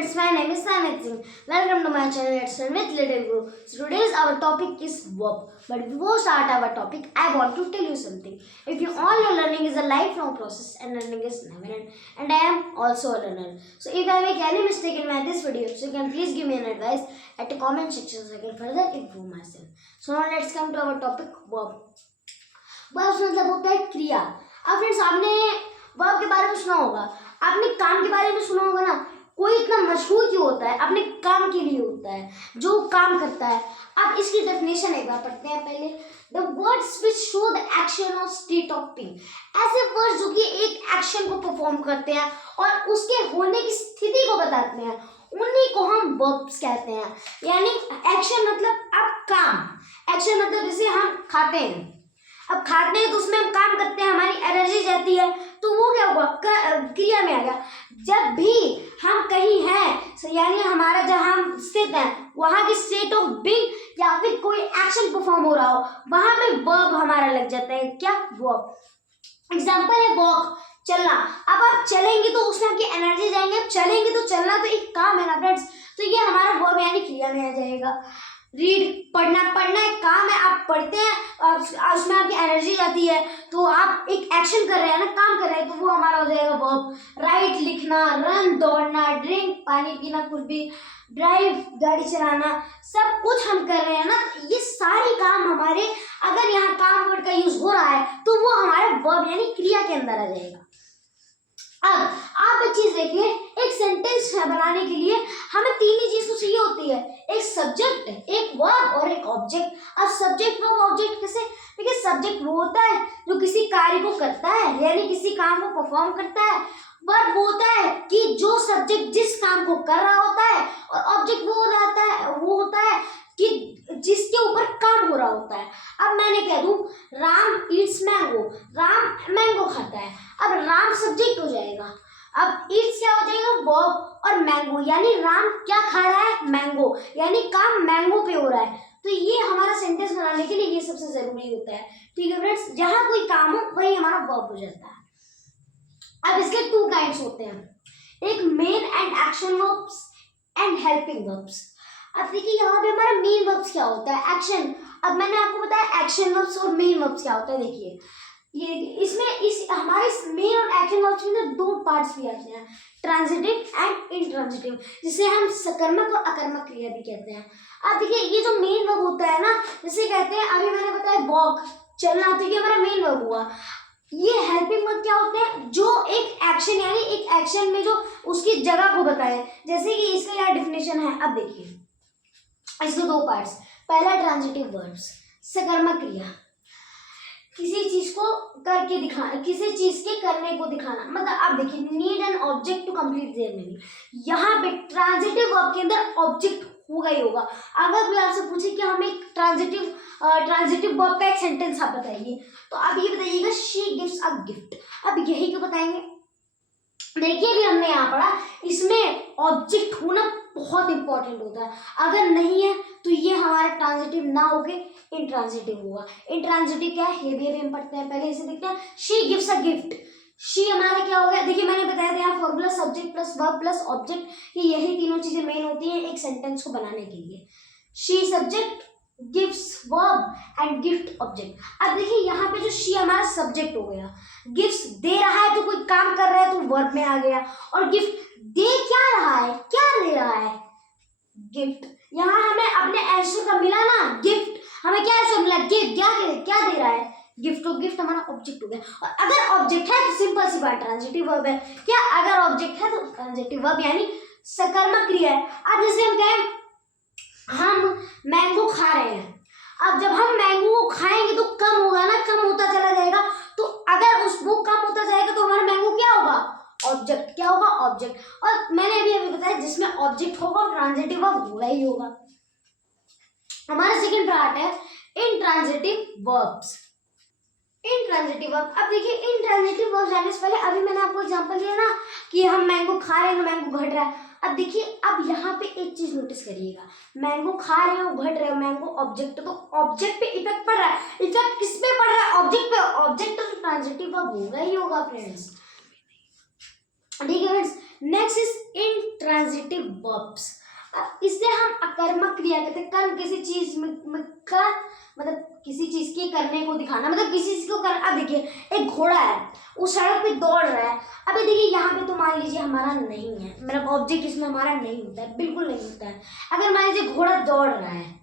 friends, my name is Samit Singh. Welcome to my channel Let's Learn with Little Guru. So today's our topic is verb. But before start our topic, I want to tell you something. If you all know, learning is a lifelong process and learning is never end. And I am also a learner. So if I make any mistake in my this video, so you can please give me an advice at the comment section so I can further improve myself. So now let's come to our topic verb. Verbs मतलब होता है क्रिया. अब friends आपने verb के बारे में सुना होगा, आपने काम के बारे में सुना होगा ना. कोई इतना मशहूर क्यों होता है? अपने काम के लिए होता है, जो काम करता है. आप इसकी डेफिनेशन एक बार पढ़ते हैं पहले. The words which show the action और स्टेट ऑफ बीइंग. ऐसे वर्ड्स जो कि एक एक्शन को परफॉर्म करते हैं और उसके होने की स्थिति को बताते हैं, उन्हीं को हम वर्ब्स कहते हैं. यानी एक्शन मतलब अब काम. एक्शन मतलब जैसे हम खाते हैं, अब खाते हैं तो उसमें हम काम करते हैं, हमारी एनर्जी जाती है, तो वो क्या हुआ? क्रिया में आ गया. जब भी हम कहीं हैं, यानी हमारा जहाँ हम स्थित हैं वहाँ की स्टेट ऑफ बीइंग या फिर कोई एक्शन परफॉर्म हो रहा हो, वहाँ पे वर्ब हमारा लग जाता है. क्या? वर्ब. एग्जाम्पल है वॉक, चलना. अब आप चलेंगे तो उसमें आपकी एनर्जी जाएंगे. अब चलेंगे तो चलना तो एक काम है ना फ्रेंड्स, तो ये हमारा वर्ब यानी क्रिया में आ जाएगा. रीड, पढ़ना. पढ़ना एक काम है, आप पढ़ते हैं, उसमें आपकी एनर्जी जाती है, तो आप एक एक्शन कर रहे हैं ना, काम कर रहे हैं, तो वो हमारा हो जाएगा वर्ब. राइट, लिखना. रन, दौड़ना. ड्रिंक, पानी पीना, कुछ भी. ड्राइव, गाड़ी चलाना. सब कुछ हम कर रहे हैं ना, ये सारे काम हमारे, अगर यहाँ काम वर्ड का यूज हो रहा है तो वो हमारे वर्ब यानी क्रिया के अंदर आ जाएगा. अब आप एक चीज देखिए, एक सेंटेंस बनाने के लिए हमें तीन ही चीज तो चाहिए होती है. एक सब्जेक्ट, एक वर्ब और एक ऑब्जेक्ट. अब सब्जेक्ट वर्ब ऑब्जेक्ट कैसे? देखिए, सब्जेक्ट वो होता है जो किसी कार्य को करता है, यानी किसी काम को परफॉर्म करता है. वर्ब वो होता है कि जो सब्जेक्ट जिस काम को कर रहा होता है, और ऑब्जेक्ट वो होता है कि जिसके ऊपर काम हो रहा होता है. अब मैंने कह दूं Ram Yeats mango, Ram mango खाता है. अब राम सब्जेक्ट हो जाएगा. अब ईट्स क्या हो जाएगा? वर्ब. और मैंगो यानी राम क्या खा रहा है? मैंगो, यानी काम मैंगो पे हो रहा है. तो ये हमारा सेंटेंस बनाने के लिए ये सबसे जरूरी होता है. ठीक है फ्रेंड्स, जहां कोई काम हो वही हमारा वर्ब हो जाता है. अब इसके टू काइंड्स होते हैं, एक main and action verbs and helping verbs. अब देखिए यहाँ पे हमारा मेन वर्ब्स क्या होता है? एक्शन. अब मैंने आपको बताया एक्शन वर्ब्स और मेन वर्ब्स क्या होता है. देखिए ये इसमें हमारे मेन और एक्शन वर्ब्स में दो पार्ट्स भी आते हैं, ट्रांजिटिव एंड इंट्रांजिटिव, जिसे हम सकर्मक और अकर्मक क्रिया भी कहते हैं. अब देखिए ये जो मेन वर्ब होता है ना, जिसे कहते हैं, अभी मैंने बताया वॉक, चलना, तो ये हमारा मेन वर्ब हुआ. ये हेल्पिंग वर्ब क्या होते हैं? जो एक एक्शन यानी एक एक्शन में जो उसकी जगह को बताए. जैसे कि इसका यहाँ डेफिनेशन है. अब देखिए इसके दो पार्ट्स. पहला ट्रांजिटिव वर्ब्स, सकर्मक क्रिया, किसी चीज को करके दिखाना, किसी चीज के करने को दिखाना. मतलब आप देखिए, need an object to complete their meaning. यहाँ पे ट्रांजिटिव वर्ब के अंदर ऑब्जेक्ट होगा ही होगा. अगर कोई आपसे पूछे कि हमें एक ट्रांजिटिव वर्ब का एक सेंटेंस आप बताइए, तो आप ये बताइएगा शी गिव्स अ गिफ्ट. अब यही क्यों बताएंगे? देखिए भी हमने यहाँ पढ़ा, इसमें ऑब्जेक्ट होना बहुत इंपॉर्टेंट होता है. अगर नहीं है तो ये हमारा ट्रांजिटिव ना होके इंट्रांजिटिव होगा. इंट्रांजिटिव क्या है? ये भी हम पढ़ते हैं, पहले इसे देखते हैं. She gives a gift. She हमारा क्या हो गया? देखिए मैंने बताया था यहाँ formula subject plus verb plus object, कि यही तीनों चीजें मेन होती हैं एक सेंटेंस को बनाने के लिए. She subject, gives verb and gift object. अब देखिए यहाँ पे जो शी हमारा सब्जेक्ट हो गया, गिफ्ट दे रहा है तो कोई काम कर रहा है तो वर्ब में आ गया, और गिफ्ट दे क्या रहा है? क्या दे रहा है? गिफ्ट. यहाँ हमें अपने आंसर का मिला ना, गिफ्ट. हमें क्या आंसर मिला? गिफ्ट. क्या दे रहा है? गिफ्ट. तो गिफ्ट हमारा ऑब्जेक्ट हो गया. और अगर ऑब्जेक्ट है तो सिंपल सी बात, ट्रांजिटिव वर्ब है. क्या? अगर ऑब्जेक्ट है तो ट्रांजिटिव वर्ब यानी सकर्मक क्रिया है. अब जैसे हम कहें हम मैंगो खा रहे हैं. अब जब हम मैंगो को खाएंगे तो कम होगा ना, कम होता चला जाएगा. तो अगर वो कम होता जाएगा तो हमारा मैंगो क्या होगा? ऑब्जेक्ट. क्या होगा? ऑब्जेक्ट. और मैंने अभी बताया जिसमें ऑब्जेक्ट होगा ट्रांजिटिव वर्ब होगा ही होगा. हमारा सेकंड पार्ट है इंट्रांजिटिव वर्ब्स. Intransitive verb. अब देखिए इंट्रांजिटिव वर्ब जानने से पहले अभी मैंने आपको एग्जांपल दिया ना कि हम मैंगो खा रहे हैं, मैंगो घट रहा है. अब देखिए, अब यहाँ पे एक चीज नोटिस करिएगा, मैंगो खा रहे हो, घट रहे हो, मैंगो ऑब्जेक्ट, तो ऑब्जेक्ट पे इफेक्ट पड़ रहा है. इफेक्ट किस पे पड़ रहा है? ऑब्जेक्ट पे. ऑब्जेक्ट तो ट्रांजिटिव वर्ब होगा ही होगा फ्रेंड्स. ठीक है friends, next is intransitive intransitive verbs. इससे हम अकर्मक क्रिया कहते हैं। कर्म किसी चीज में कर, मतलब किसी चीज के करने को दिखाना, मतलब किसी चीज को कर। अब देखिए एक घोड़ा है, वो सड़क पे दौड़ रहा है। अभी देखिए यहाँ पे तो मान लीजिए हमारा नहीं है, मतलब ऑब्जेक्ट इसमें हमारा नहीं होता है, बिल्कुल नहीं होता है। अगर मान लीजिए घोड़ा दौड़ रहा है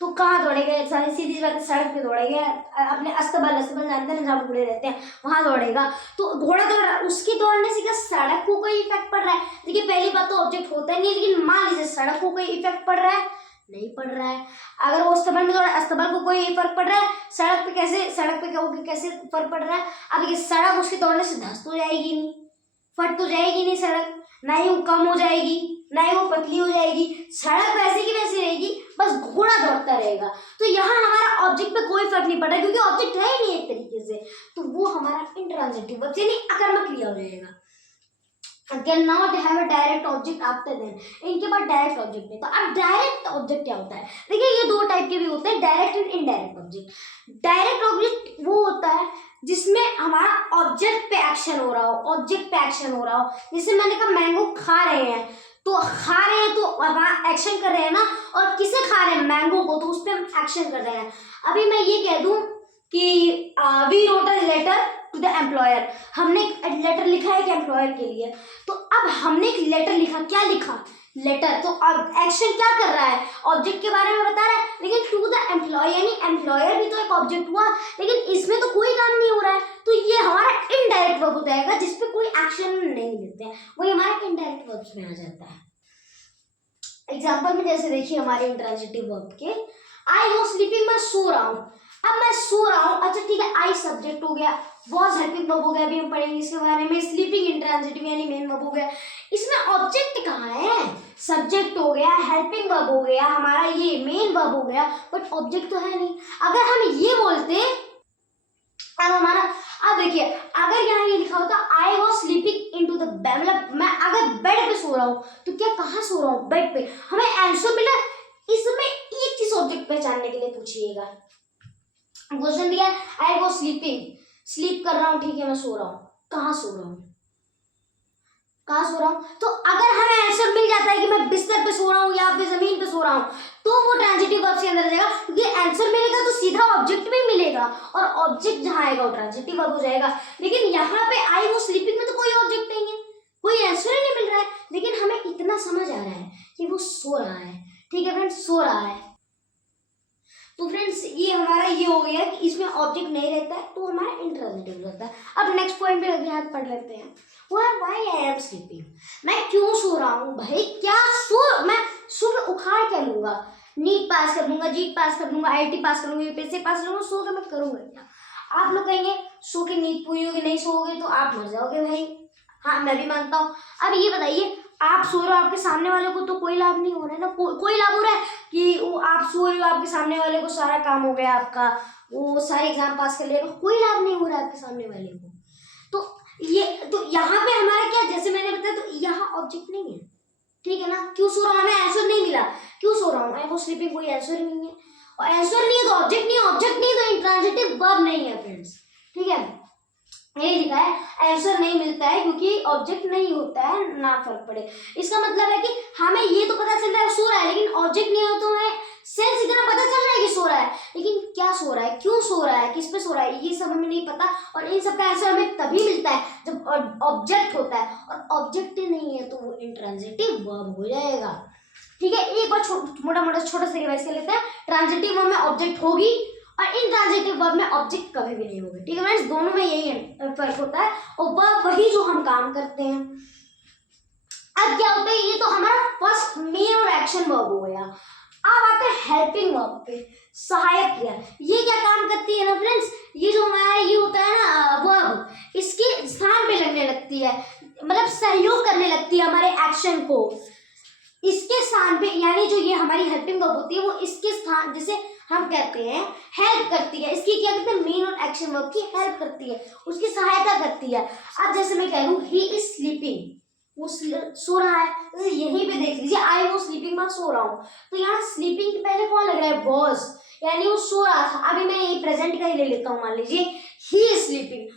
तो कहाँ दौड़ेगा? सारी सीधी सी बात है, सड़क पे दौड़ेगा। अपने अस्तबल जानते हैं ना, जहाँ घोड़े रहते हैं वहां दौड़ेगा। तो घोड़ा दौड़ रहा है, उसके दौड़ने से क्या सड़क को कोई इफेक्ट पड़ रहा है? देखिए पहली बात तो ऑब्जेक्ट होता ही नहीं, लेकिन मान लीजिए सड़क को कोई इफेक्ट पड़ रहा है, नहीं पड़ रहा है। अगर वो अस्तबल में दौड़ा, अस्तबल को कोई फर्क पड़ रहा है, सड़क पे कैसे फर्क पड़ रहा है? अब देखिए सड़क उसके दौड़ने से धंस तो जाएगी नहीं, फट तो जाएगी नहीं सड़क, ना ही वो कम हो जाएगी, ना ही वो पतली हो जाएगी, सड़क वैसी की वैसी रहेगी, बस घोड़ा दौड़ता रहेगा। तो यहाँ हमारा ऑब्जेक्ट पे कोई फर्क नहीं पड़ रहा, क्योंकि ऑब्जेक्ट है ही नहीं एक तरीके से, तो वो हमारा इंट्रांजिटिव वर्ब यानी अकर्मक क्रिया हो जाएगा। Can not have a direct object after them, इनके बाद डायरेक्ट ऑब्जेक्ट नहीं। तो अब डायरेक्ट ऑब्जेक्ट क्या होता है? देखिए ये दो टाइप के भी होते हैं, direct and indirect object. Direct object वो होता है जिसमें हमारा ऑब्जेक्ट पे एक्शन हो रहा हो, जैसे मैंने कहा मैंगो खा रहे हैं, तो खा रहे हैं तो वहाँ एक्शन कर रहे हैं ना, और किसे खा रहे हैं? मैंगो को, तो उस पर हम एक्शन कर रहे हैं। अभी मैं ये कह दूं कि we wrote a letter to the employer, हमने एक लेटर लिखा है एक एम्प्लॉयर के लिए। तो अब हमने एक लेटर लिखा, क्या लिखा? लेटर। तो अब एक्शन क्या कर रहा है? ऑब्जेक्ट के बारे में बता रहा है, लेकिन टू द एम्प्लॉय यानी एम्प्लॉयर भी तो एक ऑब्जेक्ट हुआ, लेकिन इसमें तो कोई काम नहीं हो रहा है, तो ये हमारा इनडायरेक्ट वर्ब हो जाएगा, जिसपे कोई एक्शन नहीं लेते हैं, वही हमारा इनडायरेक्ट वर्ब्स में आ जाता है। एग्जाम्पल में जैसे देखिए हमारे इंट्रांजिटिव वर्ब के, आई वॉज स्लीपिंग, मैं सो रहा हूँ। अब मैं सो रहा हूँ, अच्छा ठीक है, आई सब्जेक्ट हो गया, वॉज हेल्पिंग वर्ब हो गया, अभी हम पढ़ेंगे इसके बारे में। स्लीपिंग इंट्रांजिटिव यानी मेन वर्ब हो गया। इसमें ऑब्जेक्ट कहाँ है? सब्जेक्ट हो गया, हेल्पिंग वर्ब हो गया, हमारा ये मेन वर्ब हो गया, बट ऑब्जेक्ट तो है नहीं। अगर हम ये बोलते, अब हमारा, अब देखिए अगर यहाँ ये लिखा होता I was sleeping into the bed, मतलब मैं अगर बेड पे सो रहा हूँ, तो क्या कहाँ सो रहा हूँ? बेड पे। हमें आंसर मिला। इसमें एक चीज ऑब्जेक्ट पहचानने के लिए पूछिएगा, क्वेश्चन दिया आई वॉज स्लीपिंग, स्लीप कर रहा हूँ, ठीक है, मैं सो रहा हूँ, कहाँ सो रहा हूँ? तो अगर हमें आंसर मिल जाता है कि मैं बिस्तर पे सो रहा हूँ या फिर जमीन पे सो रहा हूँ, तो वो ट्रांजिटिव वर्ब के अंदर आ जाएगा, क्योंकि आंसर मिलेगा तो सीधा ऑब्जेक्ट भी मिलेगा, और ऑब्जेक्ट जहाँ आएगा वो ट्रांजिटिव वर्ब हो जाएगा। लेकिन यहाँ पे आई वो स्लीपिंग में तो कोई ऑब्जेक्ट नहीं है, कोई आंसर ही नहीं मिल रहा है, लेकिन हमें इतना समझ आ रहा है कि वो सो रहा है। ठीक है फ्रेंड्स, सो रहा है। तो फ्रेंड्स ये हमारा ये हो गया कि इसमें ऑब्जेक्ट नहीं रहता है, तो हमारा इंट्रांजिटिव रहता है। अब नेक्स्ट पॉइंट पे लगे हाथ पढ़ लेते हैं, वो है व्हाई आई एम स्लीपिंग, मैं क्यों सो रहा हूँ? भाई क्या मैं सुबह उखाड़ क्या लूंगा? नीट पास कर लूंगा, जीट पास कर लूंगा, आईटी पास कर लूंगा, यूपीएससी पास कर लूंगा, सो के मैं करूंगा क्या? आप लोग कहेंगे सो के नींद पूरी होगी, नहीं सोओगे तो आप मर जाओगे भाई। हाँ मैं भी मानता हूँ। अब ये बताइए, आप सो रहे हो, आपके सामने वाले को तो कोई लाभ नहीं हो रहा है ना, कोई लाभ हो रहा है कि वो आप सो रहे हो, आपके सामने वाले को सारा काम हो गया, आपका वो सारे एग्जाम पास कर लेगा, कोई लाभ नहीं हो रहा है आपके सामने वाले को। तो यहाँ पे हमारा क्या, जैसे मैंने बताया, तो यहाँ ऑब्जेक्ट नहीं है, ठीक है ना? क्यों सो रहा हूँ, हमें आंसर नहीं मिला, क्यों सो रहा हूँ? आई वाज स्लीपिंग, कोई आंसर नहीं है, और आंसर नहीं है तो ऑब्जेक्ट नहीं, ऑब्जेक्ट नहीं तो इंट्रांजिटिव वर्ब नहीं है फ्रेंड्स। ठीक है, ये लिखा है आंसर नहीं मिलता है क्योंकि ऑब्जेक्ट नहीं होता है, ना फर्क पड़े। इसका मतलब है कि हमें ये तो पता चल रहा है सो रहा है, लेकिन ऑब्जेक्ट नहीं हो तो हमें सेंस इतना पता चल रहा है कि सो रहा है, लेकिन क्या सो रहा है, क्यों सो रहा है, किस पे सो रहा है, ये सब हमें नहीं पता। और इन सब का आंसर हमें तभी मिलता है जब ऑब्जेक्ट होता है, और ऑब्जेक्ट नहीं है तो वो इंट्रांजिटिव वर्ब हो जाएगा। ठीक है, एक बार छोटा सा रिवाइज कर लेते हैं। ट्रांजिटिव वर्ब में ऑब्जेक्ट होगी और इंट्रांजिटिव वर्ब में ऑब्जेक्ट कभी भी नहीं होगा। ठीक है फ्रेंड्स, दोनों में यही फर्क होता है, और वर्ब वही जो हम काम करते हैं। अब क्या होता है, ये तो हमारा फर्स्ट मेन और एक्शन वर्ब हो गया। अब आते हैं हेल्पिंग वर्ब पे, सहायक क्रिया। ये क्या काम करती है ना फ्रेंड्स, ये जो हमारा ये होता है ना वर्ब, इसके स्थान पे लगने लगती है, मतलब सहयोग करने लगती है हमारे एक्शन को इसके स्थान पे, यानी जो ये हमारी हेल्पिंग वर्ब होती है वो इसके स्थान, जैसे हम कहते हैं हेल्प करती है, इसकी क्या कहते हैं, मेन और एक्शन वर्ब की हेल्प करती है, उसकी सहायता करती है। अब जैसे मैं कह लूं ही इज स्लीपिंग, वो सो रहा है, जैसे यहीं पे देख लीजिए आई वो स्लीपिंग, मैं सो रहा हूँ, तो यहाँ स्लीपिंग के पहले कौन लग रहा है, वॉज, यानी वो सो रहा था। अभी मैं यही प्रेजेंट का ही ले लेता हूँ, मान लीजिए ही इज स्लीपिंग,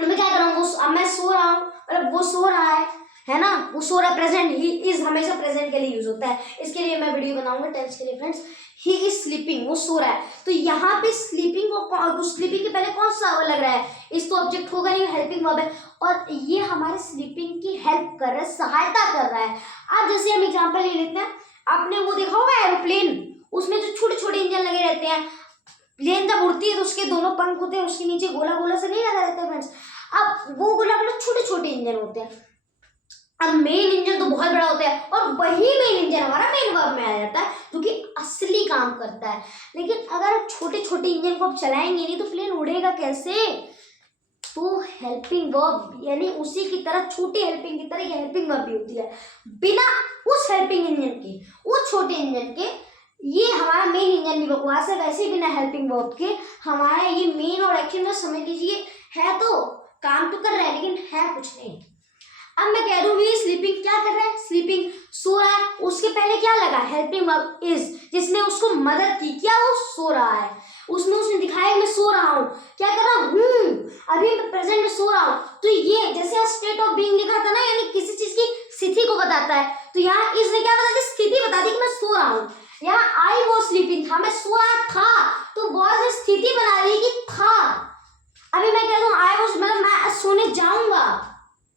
मैं क्या कर रहा हूँ, अब मैं सो रहा हूँ, मतलब वो सो रहा है, है ना, वो सो रहा, प्रेजेंट, ही इज हमेशा प्रेजेंट के लिए यूज होता है, इसके लिए मैं वीडियो बनाऊंगा टेंस के लिए फ्रेंड्स। ही इज स्लीपिंग, वो सो रहा है, तो यहाँ पे स्लीपिंग को स्लीपिंग के पहले कौन सा लग रहा है, इस तो ऑब्जेक्ट होगा नहीं, हेल्पिंग वर्ब है, और ये हमारे स्लीपिंग की हेल्प कर रहा है, सहायता कर रहा है। अब जैसे हम एग्जाम्पल ले लेते हैं, आपने वो देखा होगा एरोप्लेन, उसमें जो छोटे छोटे इंजन लगे रहते हैं, प्लेन जब उड़ती है तो उसके दोनों पंख होते हैं, उसके नीचे गोला गोला से नहीं लगा रहता है फ्रेंड्स। अब वो गोला गोला छोटे छोटे इंजन होते हैं, अब मेन इंजन तो बहुत बड़ा होता है, और वही मेन इंजन हमारा मेन वर्ब में आ जाता है, जो कि असली काम करता है। लेकिन अगर छोटे छोटे इंजन को आप चलाएंगे नहीं तो प्लेन उड़ेगा कैसे, तो हेल्पिंग वर्ब यानी उसी की तरह, छोटी हेल्पिंग की तरह ये हेल्पिंग वर्ब भी होती है। बिना उस हेल्पिंग इंजन के, उस छोटे इंजन के, ये हमारा मेन इंजन भी बकवास है, वैसे ही बिना हेल्पिंग वर्ब के हमारा ये मेन और एक्शन में समझ लीजिए है, तो काम तो कर रहा है लेकिन है कुछ नहीं। अब मैं कह दूँ स्लीपिंग क्या कर रहा है, स्लीपिंग सो रहा है, उसके पहले क्या लगा, हेल्पिंग वर्ब इज, जिसने उसको मदद की, क्या वो सो रहा है, उसने दिखाया मैं सो रहा हूँ, क्या कर रहा हूँ, अभी मैं प्रेजेंट में सो रहा हूँ, तो ये जैसे स्टेट ऑफ बीइंग लिखा था ना, यानी किसी चीज की स्थिति को बताता है, तो यहाँ इसने क्या बता दी, स्थिति बता दी कि मैं सो रहा हूँ। यहाँ आई वॉज स्लीपिंग था, मैं सो रहा था, तो वॉज स्थिति बना रही कि था। अभी मैं कह दूँ आई वॉज, मतलब मैं सोने जाऊंगा,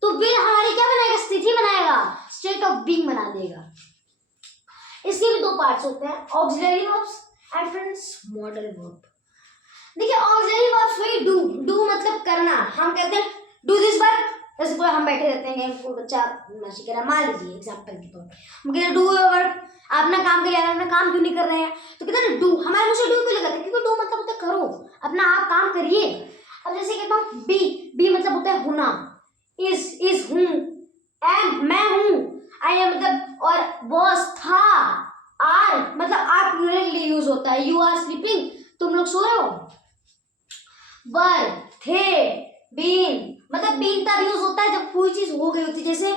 तो विल हमारी क्या बनाएगा, स्थिति बनाएगा, स्टेट ऑफ बीइंग बना देगा। इसके भी दो पार्ट्स होते हैं, auxiliary verbs and friends modal verb. देखिए ऑक्सिलरी वर्ब्स वही डू मतलब करना, हम कहते हैं डू दिस वर्क, जैसे कोई हम बैठे रहते हैं, कोई बच्चा मस्ती कर रहा है, मान लीजिए एग्जांपल के तौर पे हम कहते हैं डू योर वर्क, आप अपना काम करिए, अपना काम क्यों नहीं कर रहे हैं, तो कहते हैं डू, हमारे मुंह से डू क्यों लगाते हैं, क्योंकि डू मतलब होता है करो, अपना आप काम करिए। अब जैसे कहता हूँ बी मतलब होता है होना, इज हूँ, एम मैं हूँ, आई एम मतलब, और वॉज था, आर मतलब आप के लिए यूज होता है, यू आर स्लीपिंग तुम लोग सो रहे हो, वर थे, बीन मतलब बीन तब यूज होता है जब कोई चीज हो गई होती है, जैसे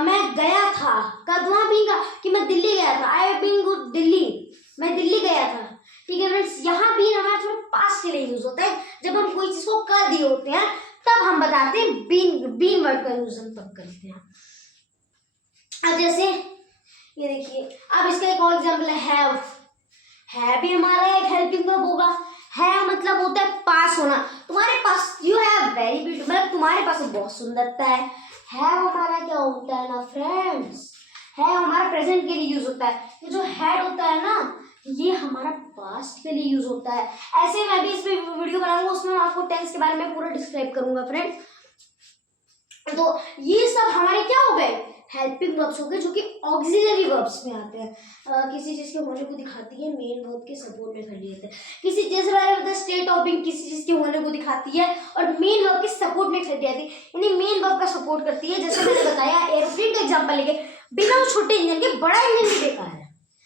मैं गया था, कब वहां बीन का कि मैं दिल्ली गया था, I have been good Delhi, मैं दिल्ली गया था। ठीक है फ्रेंड्स, यहाँ बीन हमारा थोड़ा पास्ट के लिए यूज होता है, जब हम कोई चीज को कर दिए होते हैं तब हम बताते हैं बीन वर्ड का यूज हम तब करते हैं। अब जैसे ये देखिए, अब इसका एक और एग्जाम्पल है भी हमारा एक हेल्पिंग वर्ब होगा, है मतलब होता है पास होना, तुम्हारे पास, यू हैव वेरी ब्यूटीफुल मतलब तुम्हारे पास बहुत सुंदरता है हमारा क्या होता है ना फ्रेंड्स, है हमारा प्रेजेंट के लिए यूज होता है, ये जो हैड होता है ना ये हमारा पास्ट के लिए यूज होता है। ऐसे मैं भी इस पे वीडियो बनाऊंगा, उसमें मैं आपको टेंस के बारे में पूरा डिस्क्राइब करूंगा फ्रेंड्स। तो ये सब हमारे क्या हो गए, हेल्पिंग वर्ब्स हो गए, जो कि ऑक्सिलरी वर्ब्स में आते हैं, किसी चीज के होने को दिखाती है, मेन वर्ब के सपोर्ट में खड़ी रहते हैं, किसी जैसे मैंने स्टेट ऑफ बीइंग किसी चीज के होने को दिखाती है और मेन वर्ब के सपोर्ट में खड़ी रहती है, यानी मेन वर्ब का सपोर्ट करती है। जैसे मैंने बताया एयरप्लेन का एग्जाम्पल लेके, बिना छोटे इंजन के बड़ा इंजन भी बेकार है,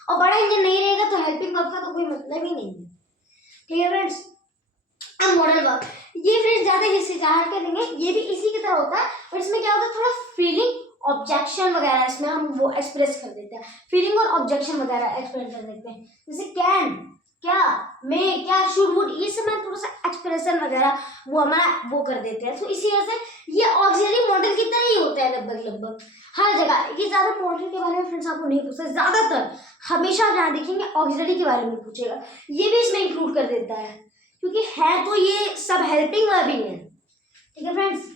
और बड़ा इंजन नहीं रहेगा तो हेल्पिंग वर्ब का तो कोई मतलब ही नहीं है। ठीक है फ्रेंड्स, अब मॉडल वर्ब, ये फ्रेंड्स ज्यादा हिस्से जान करेंगे, ये भी इसी की तरह होता है, और इसमें क्या होता है थोड़ा फीलिंग ऑब्जेक्शन वगैरह इसमें हम वो एक्सप्रेस कर देते हैं, फीलिंग और ऑब्जेक्शन वगैरह एक्सप्रेस कर देते हैं, जैसे कैन, क्या, मे, क्या, शुड, वुड, ये सब में थोड़ा सा एक्सप्रेशन वगैरह वो हमारा वो कर देते हैं। तो इसी वजह से ये ऑक्सिलरी मॉडल की तरह ही होता है लगभग हर जगह। ये ज्यादा मॉडल के बारे में फ्रेंड्स आपको नहीं पूछता, ज्यादातर हमेशा जहाँ देखेंगे ऑक्सिलरी के बारे में पूछेगा, ये भी इसमें इंक्लूड कर देता है, क्योंकि है तो ये सब हेल्पिंग वर्ब ही है। ठीक है फ्रेंड्स,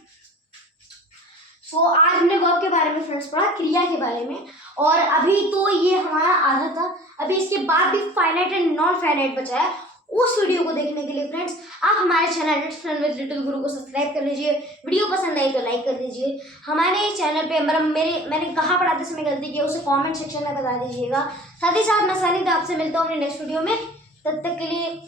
सो आज हमने वर्ब के बारे में फ्रेंड्स पढ़ा, क्रिया के बारे में, और अभी तो ये हमारा आधा था, अभी इसके बाद भी फाइनाइट एंड नॉन फाइनाइट बचा है। उस वीडियो को देखने के लिए फ्रेंड्स आप हमारे channel let's learn with little गुरु को सब्सक्राइब कर लीजिए, वीडियो पसंद आई तो लाइक कर दीजिए, हमारे चैनल पे मतलब मैंने कहाँ पढ़ाते समय गलती की उसे कमेंट सेक्शन में बता दीजिएगा। साथ ही साथ मैं सानिद आपसे मिलता हूँ अपने नेक्स्ट वीडियो में, तब तक के लिए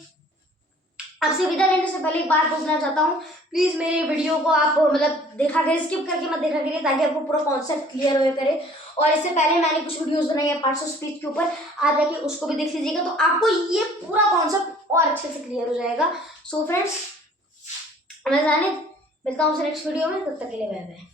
आपसे विदा लेने से पहले एक बात पूछना चाहता हूँ, प्लीज़ मेरे वीडियो को आप मतलब देखा करें, स्किप करके मत देखा करिए, ताकि आपको पूरा कॉन्सेप्ट क्लियर हो करे। और इससे पहले मैंने कुछ वीडियोस बनाई है पार्ट्स ऑफ स्पीच के ऊपर, आप जाके उसको भी देख लीजिएगा, तो आपको ये पूरा कॉन्सेप्ट और अच्छे से क्लियर हो जाएगा। सो फ्रेंड्स, मैं जानिद मिलता हूँ नेक्स्ट वीडियो में, तब तक के लिए बाय बाय।